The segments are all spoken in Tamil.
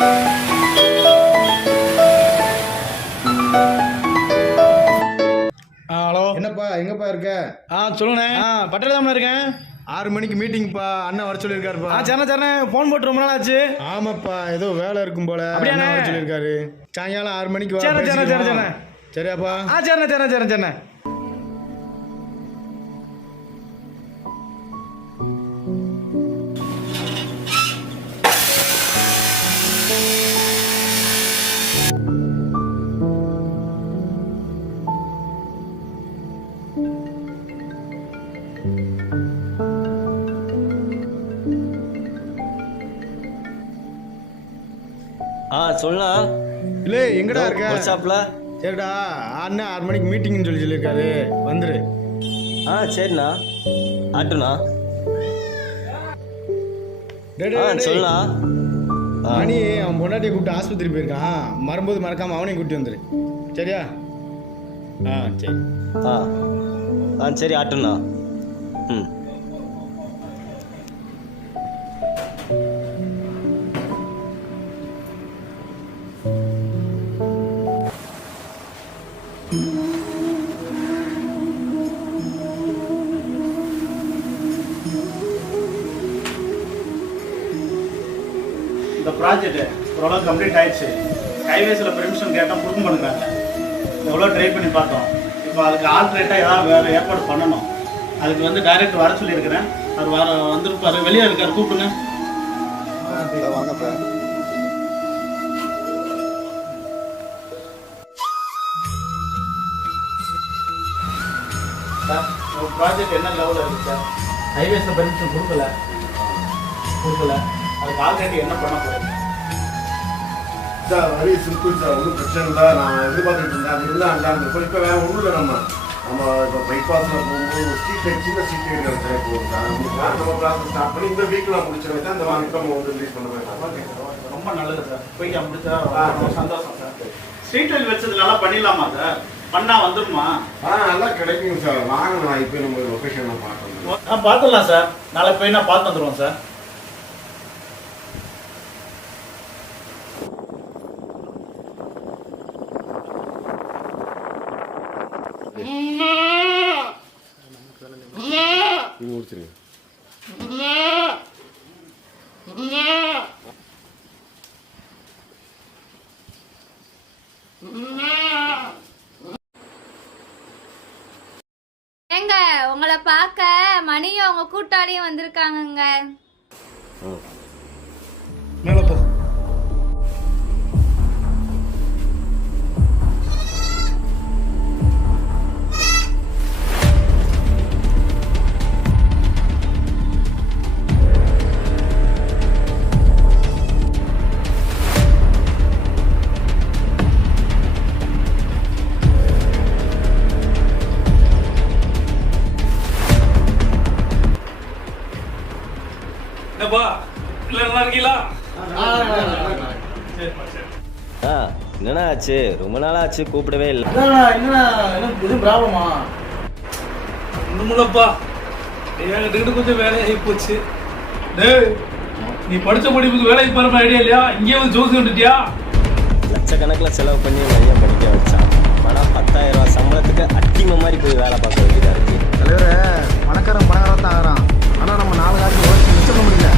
ஹலோ, என்னப்பா எங்கப்பா இருக்க? சொல்லுண்ணே. பட்டேல் தான் இருக்கேன். 6 மணிக்கு மீட்டிங்ப்பா, அண்ணன் வர சொல்லியிருக்காருப்பா. சரிண்ணே ஃபோன் போட்டு ரொம்ப நாள் ஆச்சு. ஆமாப்பா, ஏதோ வேலை இருக்கும் போல. அப்படியாண்ணே? அண்ணன் வர சொல்லியிருக்காரு. சாயங்காலம் 6 மணிக்கு வா. சரிண்ணே. சரியாப்பா? சரிண்ணே. சொல்லலாம். இல்ல எங்கடா இருக்க? வாட்ஸ்அப்ல. சரிடா, அண்ணன் 6 மணிக்கு மீட்டிங்னு சொல்லியிருக்காரு, வந்துரு. சரிண்ணா. ஆட்டுண்ணா. சொல்லலாம். மணி அவன் பொண்டாட்டியை கூப்பிட்டு ஆஸ்பத்திரி போயிருக்கான். வரும்போது மறக்காம அவனையும் கூட்டி வந்துரு. சரியா? சரி. சரி ஆட்டுண்ணா. இந்த ப்ராஜெக்ட் ஓரளவு கம்ப்ளீட் ஆயிடுச்சு. ஹைவேஸில் பெர்மிஷன் கேட்டால் கொடுக்க மாட்டேங்கிறாங்க. எவ்வளோ ட்ரை பண்ணி பார்த்தோம். இப்போ அதுக்கு ஆல்ட்ரேட்டாக ஏதாவது வேறு ஏற்பாடு பண்ணணும். அதுக்கு டைரக்டர் வர சொல்லியிருக்கிறேன். அவர் வந்துருப்பாரு. வெளியே இருக்கார், கூப்பிடுங்க. வாங்க சார். சார், ஒரு ப்ராஜெக்ட் என்ன லெவலில் இருக்குது சார்? ஹைவேஸில் பெர்மிஷன் கொடுக்கல. அதுக்கு ஆல்ரெடி என்ன பண்ண போகிறேன் சார்? வெரி சிம்பிள் சார், ஒன்றும் பிரச்சனை இல்லை. நான் எதிர்பார்த்துட்டு இருந்தேன். அது இருந்தால் அஞ்சாண்டு இப்போ வேறு ஒன்றும் இல்லை. நம்ம இப்போ பைபாஸில் போகும்போது ஒரு ஸ்ட்ரீட் சின்ன ஸ்ட்ரீட் ஏரியா சார் போகும் சார். நம்ம ப்ராசஸ் ஸ்டார்ட் பண்ணி இந்த வீக்கில் நான் முடிச்சிருவேன் சார். இந்த வாங்கி நம்ம ரிலீஸ் பண்ண வேண்டாம். ஓகே சார், ரொம்ப நல்லது சார். போய் முடிச்சா சந்தோஷம் சார். ஸ்ட்ரீட் லைட் வச்சது நல்லா பண்ணிடலாமா சார்? பண்ணால் வந்துடுமா? நல்லா கிடைக்கும் சார். வாங்க, நான் இப்போ நம்ம லொக்கேஷன்லாம் பார்க்கணும். பார்த்துடலாம் சார். நாளை போய் நான் பார்த்து வந்துடுவோம் சார். முடிச்சிருங்க. ஏங்க, உங்களை பார்க்க மணியும் அவங்க கூட்டாளியும் வந்திருக்காங்கங்க. மேலே போ. என்னண்ணா ஆச்சு? ரொம்ப நாளா ஆச்சு, கூப்பிடவே இல்லை. எதுவும் ப்ராப்ளமா? ஒண்ணுமில்லப்பா, என்கிட்ட கொஞ்சம் வேலையாகி போச்சு. நீ படிச்ச படிப்புக்கு வேலைக்கு போற ஐடியா இல்லையா? இங்கே வந்து ஜோசி வந்துட்டியா? லட்சக்கணக்கில் செலவு பண்ணி நிறைய படிக்க வச்சான். ஆனால் 10,000 ரூபா சம்பளத்துக்கு அட்டிம மாதிரி போய் வேலை பார்க்க வேண்டியதா இருக்கு. தலைவரே, பணக்காரன் தான் ஆகிறான். ஆனால் நம்ம 4 காசு ஓடி மிச்சம் முடியல.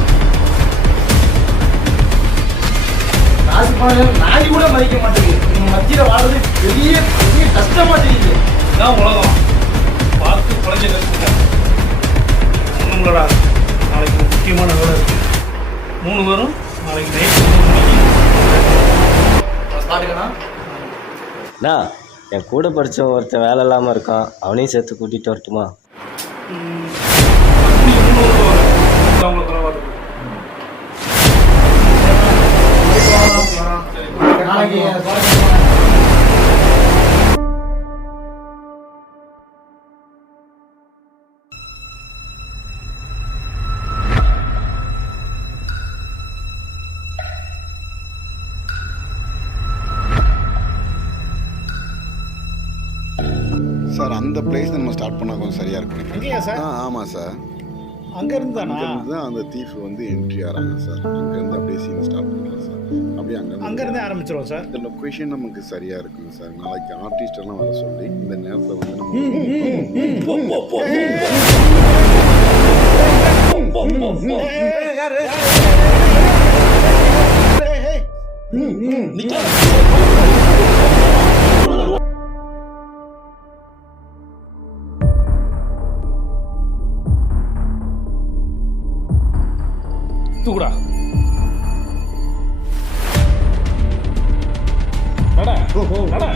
காசு பணம் நாய் கூட மதிக்க மாட்டேங்குது. நீங்க மத்தியில வாழ்றது பெரிய பெரிய கஷ்டமா தெரியுது. இதான் உலகம். பார்த்து குழந்தை கற்றுக்க ஒண்ணுங்களா. நாளைக்கு முக்கியமான வேலை இருக்கு. 3 பேரும் நாளைக்கு நைட்டு 3 மணிக்கு ஸ்டார்ட்டுக்கண்ணா. என் கூட படிச்ச ஒருத்தன் வேலை இல்லாமல் இருக்கான். அவனையும் சேர்த்து கூட்டிகிட்டு வரட்டுமா? சார், அந்த பிளேஸ் நம்ம ஸ்டார்ட் பண்ணால் கொஞ்சம் சரியாக இருக்கும். இல்லையா சார்? ஆமாம் சார். அங்கேருந்து தானா? அங்கேருந்து தான் அந்த தீஃப் வந்து என்ட்ரி ஆகிறாங்க சார். அங்கேருந்து அப்படியே சீன் ஸ்டார்ட் பண்ணுறோம் சார். அப்படியே அங்கேருந்தே ஆரம்பிச்சிருவோம் சார். இந்த லொக்கேஷன் நமக்கு சரியாக இருக்குங்க சார். நாளைக்கு ஆர்டிஸ்ட் எல்லாம் வர சொல்லி இந்த நேரத்தில் வந்து நம்ம தூக்குடா. நட நட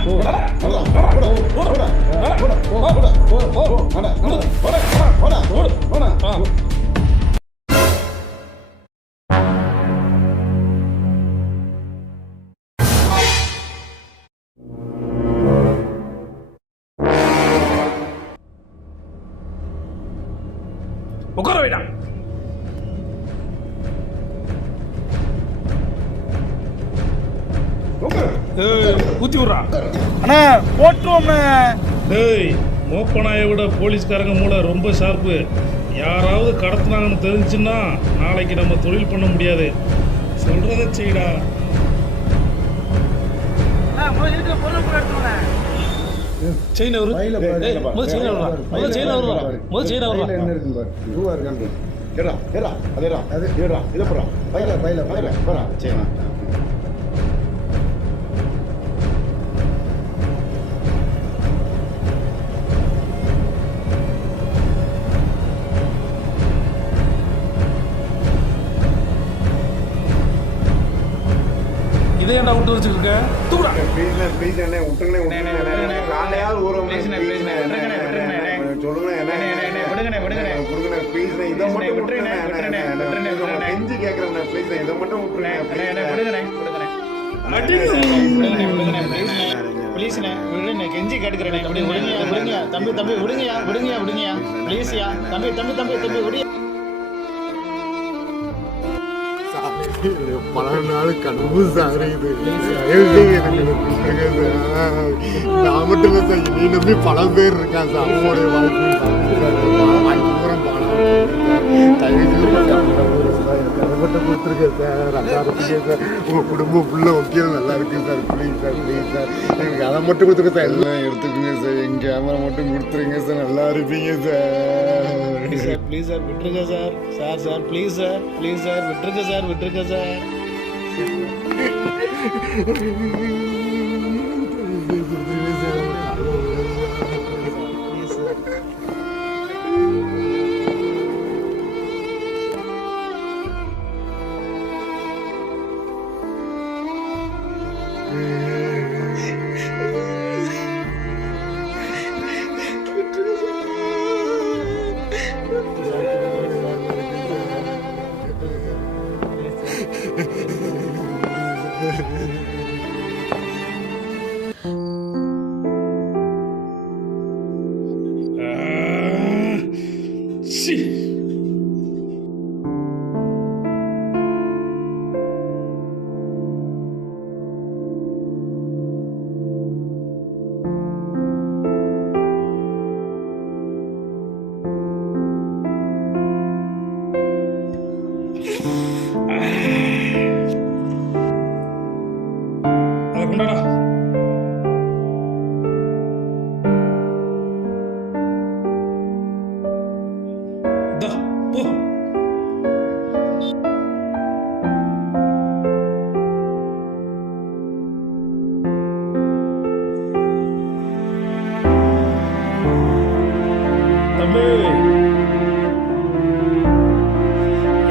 உட்கார வைடா. ஊத்தி விட்றா. அண்ணா போட்டுருவோம்ண்ணே. டேய், மோப்பனாயை விட போலீஸ்காரங்க மூளை ரொம்ப ஷார்ப்பு. யாராவது கடத்துனாங்கன்னு தெரிஞ்சுன்னா நாளைக்கு நம்ம தொழில் பண்ண முடியாது. சொல்றத செய்டா. செயின் அவரு முதல் செயின் அவருடா. முதல் செயின் அவருடா. முதல் செயின் அவருடா. என்ன இருக்குன்னு பாரு. ரூபா இருக்கான்னு ஏடா ஏடா அதேடா அது ஏடா இதை போடா பையில போடா. சரிண்ணா. இதே ஏன்டா விட்டு வச்சுருக்க? தூக்குடா. ப்ளீஸ் என்ன விட்டுருங்கண்ணே காலையாவது ஊறும் சொல்லுங்கண்ணே கொடுங்கண்ணே ப்ளீஸ் இதை மட்டும் விட்டுருங்கண்ணே. கெஞ்சி கேட்குறேண்ணே ப்ளீஸ் இதை மட்டும் விட்டுருங்கண்ணே. ப்ளீஸ்ண்ணே விடுண்ணே, கெஞ்சி கேட்டுக்கிறேண்ணே. அப்படி விடுங்கயா தம்பி விடுங்கயா ப்ளீஸ்யா தம்பி விடு. பல நாள் கனவு சார் இது. நான் மட்டும் இல்லை சார், என்னை நம்பி பல பேர் இருக்கான் சார். அவங்களுடைய வாழ்க்கை மட்டும் கொடுத்துருக்கேன் சார். நல்லா இருக்குங்க சார். உங்கள் குடும்பம் ஃபுல்லாக முக்கியம் நல்லா இருக்கு சார். ப்ளீஸ் சார் எனக்கு அதை மட்டும் கொடுத்துருங்க சார். எல்லாம் எடுத்துக்கோங்க சார். எங்கள் கேமரா மட்டும் கொடுத்துருங்க சார். நல்லா இருப்பீங்க சார். ப்ளீஸ் சார் விட்டுருங்க சார். ப்ளீஸ் சார் விட்டுருங்க சார்.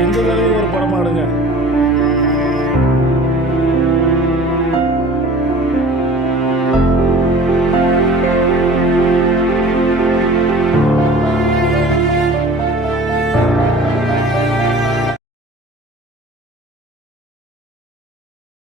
எங்க வேலையும் ஒரு படமா எடுங்க.